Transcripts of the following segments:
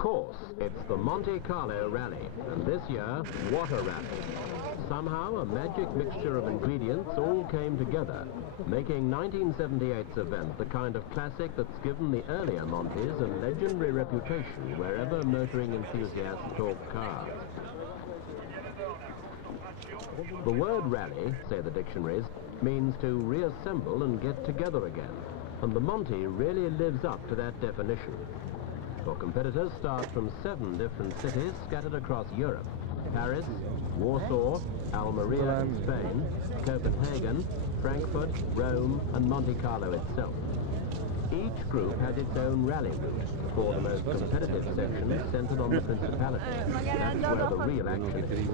course, it's the Monte Carlo Rally, and this year, what a rally. Somehow, a magic mixture of ingredients all came together, making 1978's event the kind of classic that's given the earlier Montes a legendary reputation wherever motoring enthusiasts talk cars. The word rally, say the dictionaries, means to reassemble and get together again, and the Monte really lives up to that definition. For competitors start from 7 different cities scattered across Europe: Paris, Warsaw, Almeria in Spain, Copenhagen, Frankfurt, Rome and Monte Carlo itself. Each group had its own rally route, for the most competitive sections centered on the principality. That's where the real action is.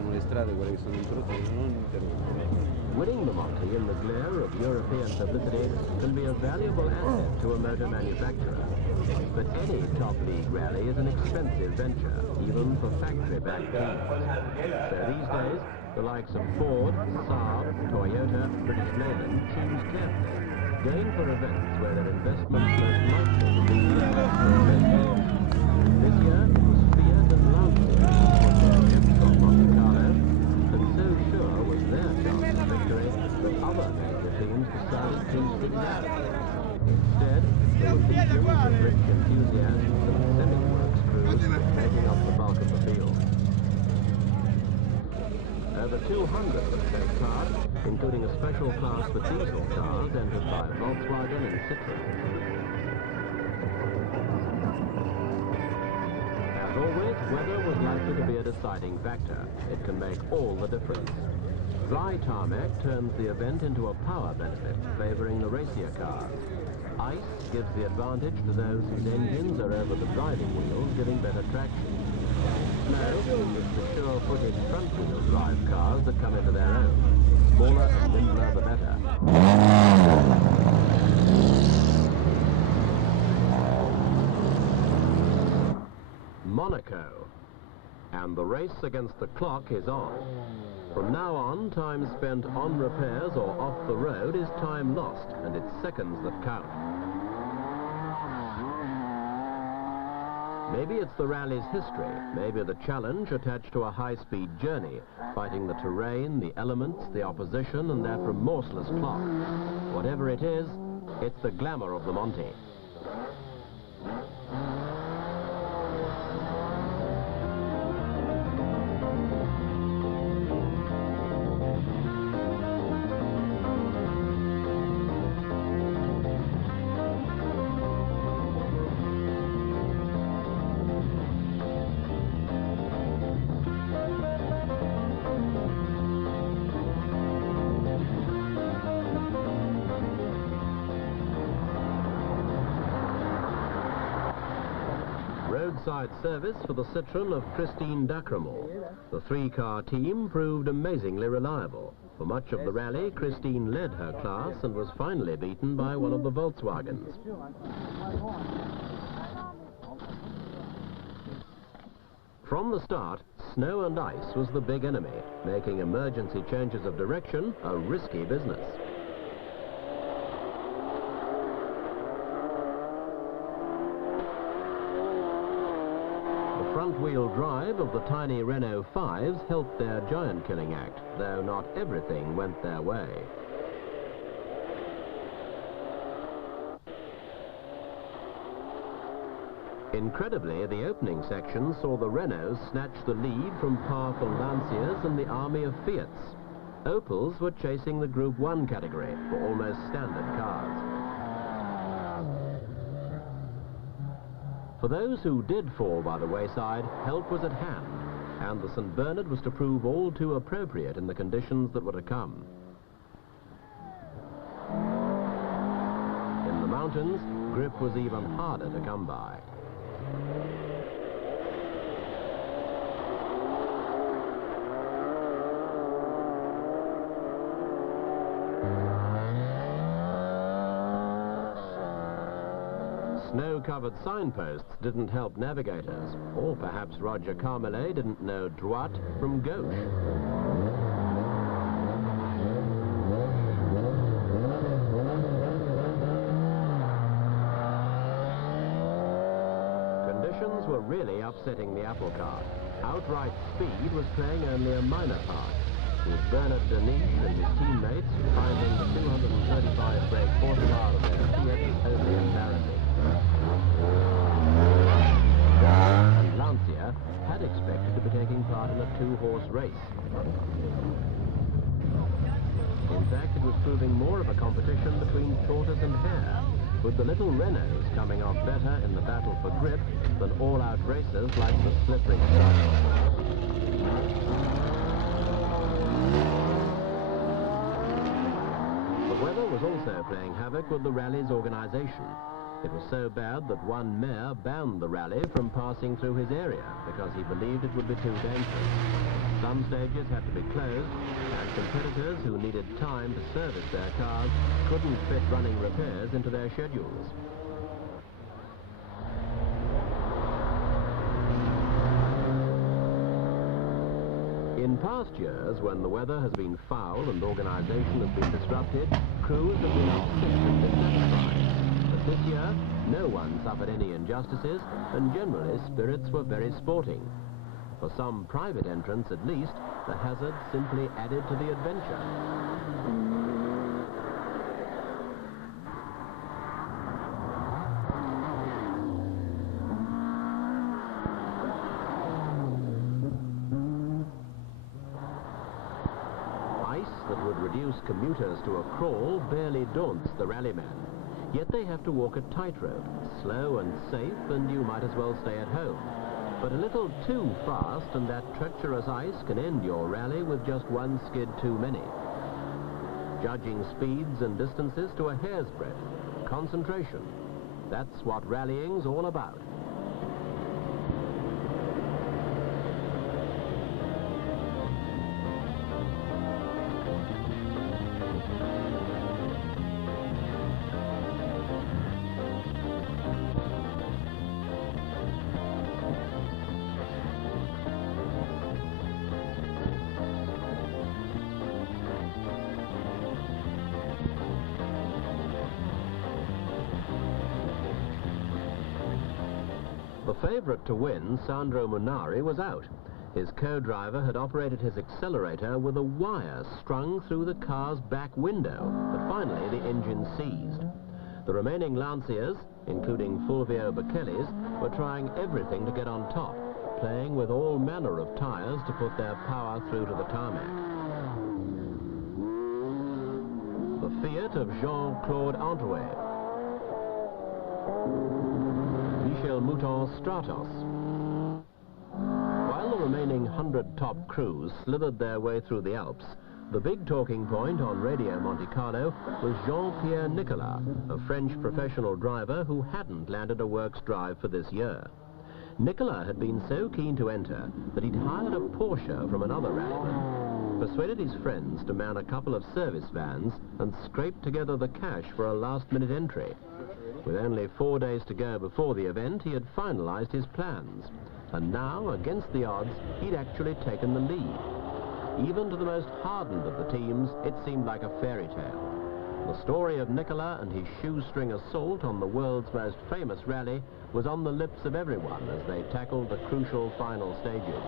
Winning the Monte in the glare of European publicity can be a valuable asset to a motor manufacturer. But any top league rally is an expensive venture, even for factory-backed teams. So these days, the likes of Ford, Saab, Toyota, British Leyland choose carefully, going for events where their investments most likely to be invested. This year, it was Fiat and Lancia who kept on Monte Carlo, and so sure was their chance of victory that other major teams decided to stick it out. Instead, there were legions of rich enthusiasts and semi-works crews making up the bulk of the field. Over 200 of the take part, including a special class for diesel cars entered by Volkswagen and Citroën. As always, weather was likely to be a deciding factor. It can make all the difference. Dry tarmac turns the event into a power benefit, favouring the racier cars. Ice gives the advantage to those whose engines are over the driving wheels, giving better traction. Snow gives the sure-footed front-wheel drive cars that come into their own. Smaller and nimbler, the better. Monaco. And the race against the clock is on. From now on, time spent on repairs or off the road is time lost, and it's seconds that count. Maybe it's the rally's history, maybe the challenge attached to a high-speed journey, fighting the terrain, the elements, the opposition, and that remorseless clock. Whatever it is, it's the glamour of the Monte. Roadside service for the Citroën of Christine Dacremont. The 3-car team proved amazingly reliable. For much of the rally, Christine led her class and was finally beaten by one of the Volkswagens. From the start, snow and ice was the big enemy, making emergency changes of direction a risky business. Front-wheel drive of the tiny Renault 5s helped their giant-killing act, though not everything went their way. Incredibly, the opening section saw the Renaults snatch the lead from powerful Lancias and the army of Fiats. Opels were chasing the Group 1 category for almost standard cars. For those who did fall by the wayside, help was at hand, and the St. Bernard was to prove all too appropriate in the conditions that were to come. In the mountains, grip was even harder to come by. Snow-covered signposts didn't help navigators, or perhaps Roger Carmelet didn't know droite from gauche. Conditions were were really upsetting the apple cart. Outright speed was playing only a minor part, with Bernard Denis and his teammates finding the 235 brake horsepower of their Fiat only embarrassing. And Lancia had expected to be taking part in a two-horse race. In fact, it was proving more of a competition between tortoise and hare, with the little Renaults coming off better in the battle for grip than all-out racers like the slippery style. The weather was also playing havoc with the rally's organisation. It was so bad that one mayor banned the rally from passing through his area because he believed it would be too dangerous. Some stages had to be closed, and competitors who needed time to service their cars couldn't fit running repairs into their schedules. In past years, when the weather has been foul and organisation has been disrupted, crews have been upset and dissatisfied. But this year, no one suffered any injustices, and generally spirits were very sporting. For some private entrants at least, the hazard simply added to the adventure. That would reduce commuters to a crawl barely daunts the rallyman. Yet they have to walk a tightrope, slow and safe, and you might as well stay at home. But a little too fast and that treacherous ice can end your rally with just one skid too many. Judging speeds and distances to a hair's breadth. Concentration. That's what rallying's all about. The favourite to win, Sandro Munari, was out. His co-driver had operated his accelerator with a wire strung through the car's back window, but finally the engine seized. The remaining Lanciers, including Fulvio Bekele's, were trying everything to get on top, playing with all manner of tyres to put their power through to the tarmac. The Fiat of Jean-Claude Antouet. Michel Mouton's Stratos. While the remaining 100 top crews slithered their way through the Alps, the big talking point on Radio Monte Carlo was Jean-Pierre Nicolas, a French professional driver who hadn't landed a works drive for this year. Nicolas had been so keen to enter that he'd hired a Porsche from another rallyman, persuaded his friends to man a couple of service vans, and scraped together the cash for a last-minute entry. With only 4 days to go before the event, he had finalized his plans. And now, against the odds, he'd actually taken the lead. Even to the most hardened of the teams, it seemed like a fairy tale. The story of Nicolas and his shoestring assault on the world's most famous rally was on the lips of everyone as they tackled the crucial final stages.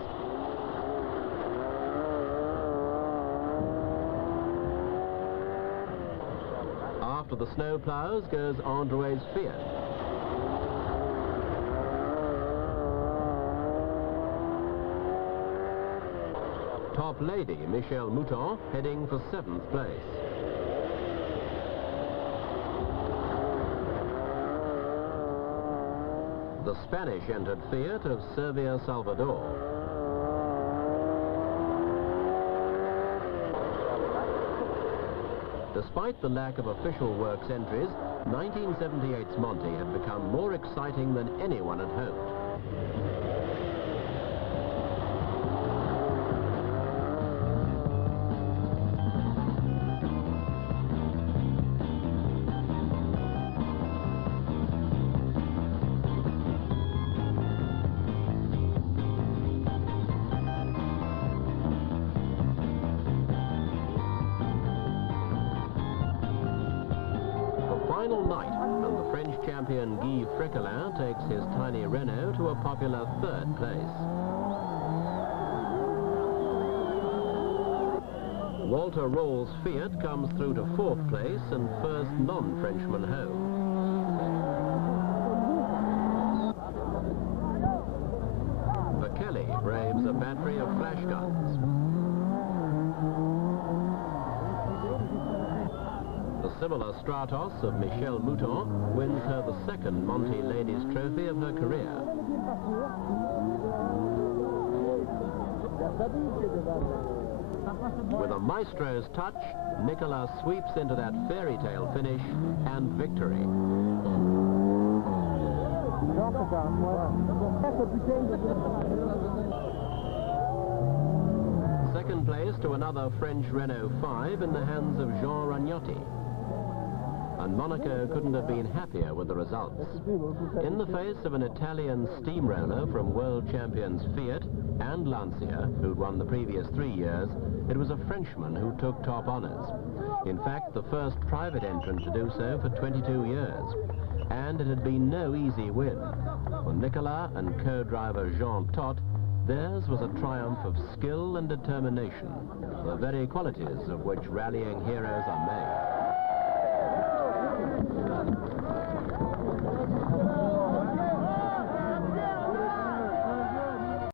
After the snow plows goes Androuet's Fiat. Top lady Michel Mouton heading for 7th place. The Spanish-entered Fiat of Servia Salvador. Despite the lack of official works entries, 1978's Monte had become more exciting than anyone had hoped. final night, and the French champion Guy Fréquelin takes his tiny Renault to a popular third place. Walter Rawls' Fiat comes through to fourth place and first non-Frenchman home. Kelly braves a battery of flash guns. The similar Stratos of Michelle Mouton wins her the second Monte Ladies Trophy of her career. With a maestro's touch, Nicolas sweeps into that fairy tale finish and victory. Second place to another French Renault 5 in the hands of Jean Ragnotti. And Monaco couldn't have been happier with the results. In the face of an Italian steamroller from world champions Fiat and Lancia, who'd won the previous 3 years, it was a Frenchman who took top honours. In fact, the first private entrant to do so for 22 years. And it had been no easy win. For Nicolas and co-driver Jean Todt, theirs was a triumph of skill and determination, the very qualities of which rallying heroes are made.